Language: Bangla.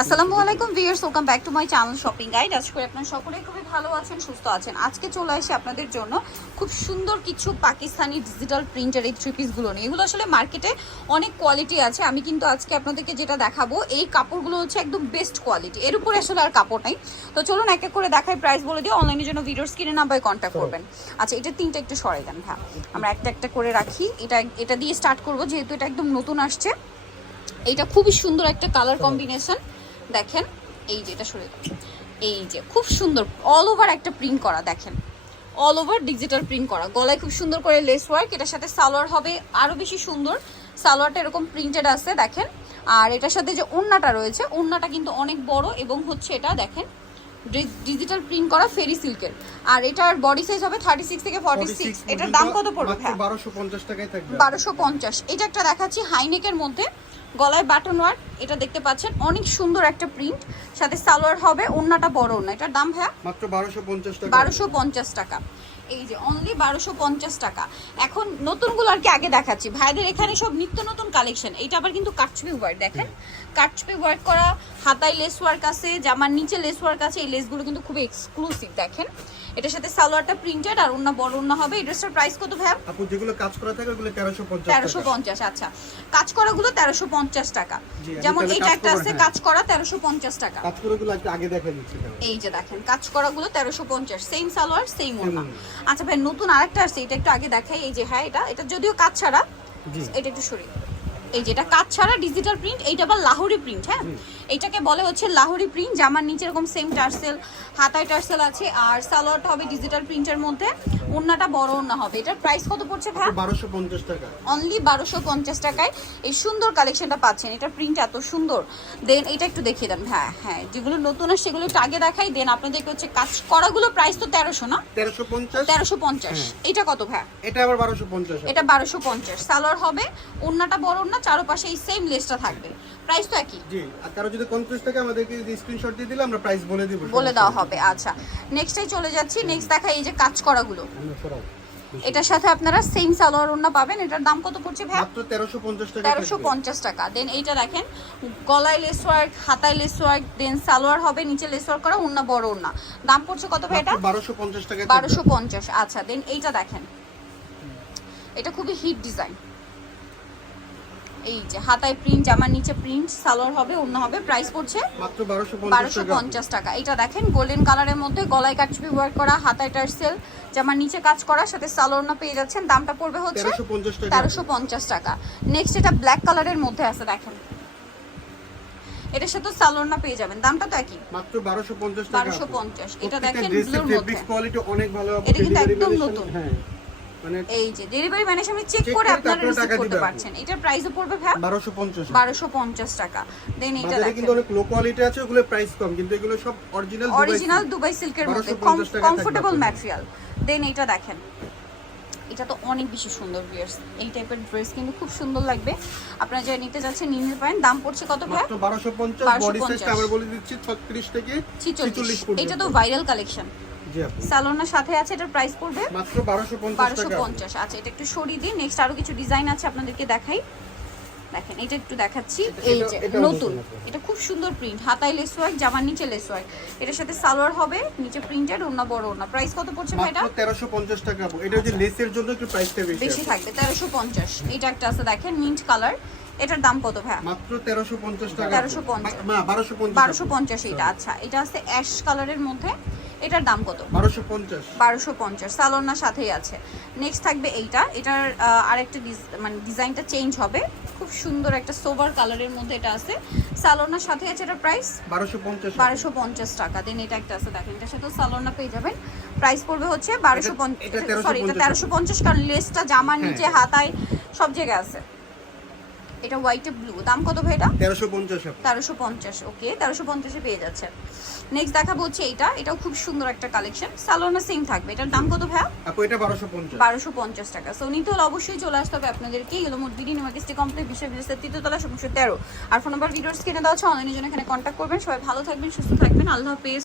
আসসালামু আলাইকুম viewers welcome back to my channel shopping guide. আজ করে আপনারা সকলেই খুবই ভালো আছেন সুস্থ আছেন। আজকে চলে আসি আপনাদের জন্য খুব সুন্দর কিছু পাকিস্তানি ডিজিটাল প্রিন্টার এই থ্রি পিসগুলো নিয়ে। এগুলো আসলে মার্কেটে অনেক কোয়ালিটি আছে। আমি কিন্তু আজকে আপনাদেরকে যেটা দেখাবো এই কাপড়গুলো হচ্ছে একদম বেস্ট কোয়ালিটি এর উপরে আসলে আর কাপড় নাই। তো চলুন এক এক করে দেখাই প্রাইস বলে দিই। অনলাইনের জন্য ভিডিওর স্ক্রিনে নাম্বারে কন্ট্যাক্ট করবেন। আচ্ছা এটা তিনটা একটু সরাই দেন হ্যাঁ আমরা একটা একটা করে রাখি। এটা এটা দিয়ে স্টার্ট করব যেহেতু এটা একদম নতুন আসছে। এইটা খুবই সুন্দর একটা কালার কম্বিনেশন দেখেন, এই যে এটা সরে এই যে খুব সুন্দর অল ওভার একটা প্রিন্ট করা, দেখেন। অল ওভার ডিজিটাল প্রিন্ট করা। গলায় খুব সুন্দর করে লেস ওয়ার্ক এটার সাথে সালোয়ার হবে আরও বেশি সুন্দর। সালোয়ারটা এরকম প্রিন্টেড আছে, দেখেন। আর এটার সাথে যে ওড়নাটা রয়েছে, ওড়নাটা কিন্তু অনেক বড় এবং হচ্ছে এটা, দেখেন ডিজিটাল প্রিন্ট করা ফেরি সিল্কের আর এটার বডি সাইজ হবে থার্টি সিক্স থেকে ফর্টি সিক্স এটার দাম কত পড়বে? হ্যাঁ। বারোশো পঞ্চাশ টাকায় থাকবে। বারোশো পঞ্চাশ। এটা একটা দেখাচ্ছি হাইনেকের মধ্যে। গলায় বাটন ওয়ার্ক এটা দেখতে পাচ্ছেন। অনেক সুন্দর একটা প্রিন্ট সাথে সালোয়ার হবে ওন্নাটা বড় না এটার দাম ভাইয়া? মাত্র বারোশো পঞ্চাশ টাকা। বারোশো পঞ্চাশ টাকা। এই যে অনলি বারোশো পঞ্চাশ টাকা। এখন নতুনগুলো আর কি আগে দেখাচ্ছি। ভাইদের এখানে সব নিত্য নতুন কালেকশন এটা আবার কিন্তু কাটছবি ওয়ার্ক দেখেন? কাটছবি ওয়ার্ক করা হাতায় লেস ওয়ার্ক আছে জামার নিচে লেস ওয়ার্ক আছে এই লেসগুলো কিন্তু খুবই এক্সক্লুসিভ দেখেন? এটার সাথে সালোয়ারটা প্রিন্টেড আর অন্য বড় অন্য হবে। এই ড্রেসটার প্রাইস কত ভাইয়া? আপু যেগুলো কাজ করা থাকে ওগুলো তেরোশো পঞ্চাশ তেরোশো পঞ্চাশ আচ্ছা। কাজ করাগুলো তেরোশো পঞ্চাশ টাকা। যেমন এইটা একটা আছে হ্যাঁ। কাজ করা তেরোশো পঞ্চাশ টাকা। কাজ করে একটু আগে দেখা দিচ্ছি। এই যে দেখেন কাজ করাগুলো তেরোশো পঞ্চাশ সেম সালোয়ার সেম ওড়না। আচ্ছা ভাই নতুন আরেকটা আছে এটা একটু আগে দেখাই। এই যে হ্যাঁ এটা এটা যদিও কাজ ছাড়া জি। এটা একটু সরি। এই যেটা কাজ ছাড়া ডিজিটাল প্রিন্ট এইটা আবার লাহোরি প্রিন্ট হ্যাঁ? এইটাকে বলে হচ্ছে লাহোরি প্রিন্ট জামার নিচে এরকম সেম টার্সেল হাতায় টার্সেল আছে আর সালোয়ারটা হবে ডিজিটাল প্রিন্টের মধ্যে। ওড়নাটা বড় ওড়না হবে। এটার প্রাইস কত পড়ছে ভাই? বারোশো পঞ্চাশ টাকা। অনলি বারোশো পঞ্চাশ টাকায় এই সুন্দর কালেকশনটা পাচ্ছেন। এটা প্রিন্ট এত সুন্দর। দেন এটা একটু দেখিয়ে দেন। হ্যাঁ হ্যাঁ যেগুলো নতুন আর সেগুলো একটু আগে দেখাই। দেন আপনাদেরকে হচ্ছে কাজ করাগুলো প্রাইস তো তেরোশো না? তেরোশো পঞ্চাশ। তেরোশো পঞ্চাশ। এটা কত ভাই? এটা আবার বারোশো পঞ্চাশ। এটা বারোশো পঞ্চাশ। সালোয়ার হবে ওড়নাটা বড় ওড়না চারোপাশে এই সেম লেসটা থাকবে। প্রাইস তো একই জি আর কারও যদি কনফিউজ থাকে আমাদেরকে যদি স্ক্রিনশট দিয়ে দিলে আমরা প্রাইস বলে দিব বলে দেওয়া হবে আচ্ছা। নেক্সটাই চলে যাচ্ছি নেক্সট দেখা এই যে কাজ করাগুলো। এটার সাথে আপনারা সেম সালোয়ার ওড়না পাবেন এটার দাম কত পড়ছে ভাই? মাত্র তেরোশো পঞ্চাশ টাকা তেরোশো পঞ্চাশ টাকা। দেন এইটা দেখেন গলায় লেস ওয়ার্ক হাতায় লেস ওয়ার্ক দেন সালোয়ার হবে নিচে লেস ওয়ার্ক করা ওড়না বড় ওড়না। দাম পড়ছে কত ভাই এটা? বারোশো পঞ্চাশ টাকা বারোশো পঞ্চাশ আচ্ছা। দেন এইটা দেখেন। এটা খুবই হিট ডিজাইন এই যে হাতায় প্রিন্ট জামার নিচে প্রিন্ট সালোয়ার হবে অন্য হবে প্রাইস পড়ছে মাত্র বারোশো পঞ্চাশ টাকা। এটা দেখেন গোল্ডেন কালারের মধ্যে গলায় কাটছবি ওয়ার্ক করা হাতায় টার্সেল জামার নিচে কাজ করা সাথে সালোয়ার না পেয়ে যাচ্ছেন দামটা পড়বে হচ্ছে তেরোশো পঞ্চাশ টাকা। নেক্সট এটা ব্ল্যাক কালারের মধ্যে আছে দেখেন। এটার সাথে সালোয়ার না পেয়ে যাবেন দামটা তো একই। মাত্র বারোশো পঞ্চাশ টাকা। বারোশো পঞ্চাশ এটা দেখেন ব্লুর মধ্যে। কোয়ালিটি অনেক ভালো এটা কিন্তু একদম নতুন। হ্যাঁ। এই যে ডেলিভারি ম্যানের সামনে চেক করে আপনারা রিসিভ করতে পারছেন। এটার প্রাইসও পড়বে ভাই বারোশো পঞ্চাশ বারোশো পঞ্চাশ টাকা। দেন এটা দেখেন কিন্তু অনেক লো কোয়ালিটি আছে ওগুলো প্রাইস কম কিন্তু এগুলো সব অরিজিনাল অরিজিনাল দুবাই সিল্কের মধ্যে। 1250 কমফোর্টেবল ম্যাটেরিয়াল দেন এটা দেখেন। এটা তো অনেক বেশি সুন্দর ভিউয়ার্স এই টাইপের ড্রেস কিন্তু খুব সুন্দর লাগবে। আপনারা যারা নিতে যাচ্ছেন নিয়ে নিতে পারেন। দাম পড়ছে কত ভাই? মাত্র বারোশো পঞ্চাশ। 1250 বডি সাইজটা আবার বলে দিচ্ছি ছত্রিশ থেকে ছিচল্লিশ। ছিচল্লিশ পর্যন্ত। এটা তো ভাইরাল কালেকশন স্যালোনার সাথে আছে এটার প্রাইস পড়বে মাত্র বারোশো পঞ্চাশ বারোশো টাকা পঞ্চাশ। আচ্ছা এটা একটু সরিয়ে দিই নেক্সট আরও কিছু ডিজাইন আছে আপনাদেরকে দেখাই। দেখেন এটা একটু দেখাচ্ছি। এই যে নতুন এটা খুব সুন্দর প্রিন্ট হাতায় লেস ওয়ার্ক জামার নিচে লেস ওয়ার্ক এটার সাথে সালোয়ার হবে নিচে প্রিন্টেড অন্য বড় অন্য প্রাইস কত পড়ছে ভাই এটা মাত্র তেরোশো পঞ্চাশ টাকা আপু। এটা হচ্ছে লেসের জন্য একটু প্রাইসটা বেশি বেশি থাকবে তেরোশো পঞ্চাশ। এটা একটা আছে দেখেন মিন্ট কালার এটার দাম কত ভাই মাত্র তেরোশো পঞ্চাশ টাকা। 1350 না বারোশো পঞ্চাশ। বারোশো পঞ্চাশ এটা আচ্ছা। এটা আছে অ্যাশ কালারের মধ্যে। এটার দাম কত? বারোশো পঞ্চাশ। পঞ্চাশ সালোনার সাথেই আছে। নেক্সট থাকবে এইটা এটার আরেকটা মানে ডিজাইনটা চেঞ্জ হবে। খুব সুন্দর একটা সোভার কালারের মধ্যে এটা আছে। সালোনার সাথে আছে এটার প্রাইস বারোশো পঞ্চাশ। পঞ্চাশ টাকা। দেন এটা একটা আছে দেখেন এটার সাথে সালোনা পেয়ে যাবেন। প্রাইস পড়বে হচ্ছে বারোশো 1350 সরি এটা তেরোশো পঞ্চাশ। কারণ লেসটা জামার হ্যাঁ। নিচে হাতায় সব জায়গায় আছে। এটা হোয়াইট ব্লু দাম কত ভাই এটা? তেরোশো পঞ্চাশ আপু তেরোশো পঞ্চাশ ওকে তেরোশো পঞ্চাশে পেয়ে যাচ্ছে। নেক্সট দেখাবো হচ্ছে এইটা। এটাও খুব সুন্দর একটা কালেকশন সালোনা সেম থাকবে। এটার দাম কত ভাইয়া? আপু এটা বারোশো পঞ্চাশ। বারোশো পঞ্চাশ টাকা। সো নিতে হলে অবশ্যই চলে আসতে হবে আপনাদেরকে। এগুলো মুদিনী নিমাকিস্টি কমপ্লেক্স বিশ্ব বিদেশের তৃতীয়তলা সমস্যা তেরো আর ফোন নাম্বার ভিডিওস কিনে দেওয়া আছে। অনলাইনের জন্য এখানে কন্ট্যাক্ট করবেন। সবাই ভালো থাকবেন সুস্থ থাকবেন। আল্লাহ হাফেজ।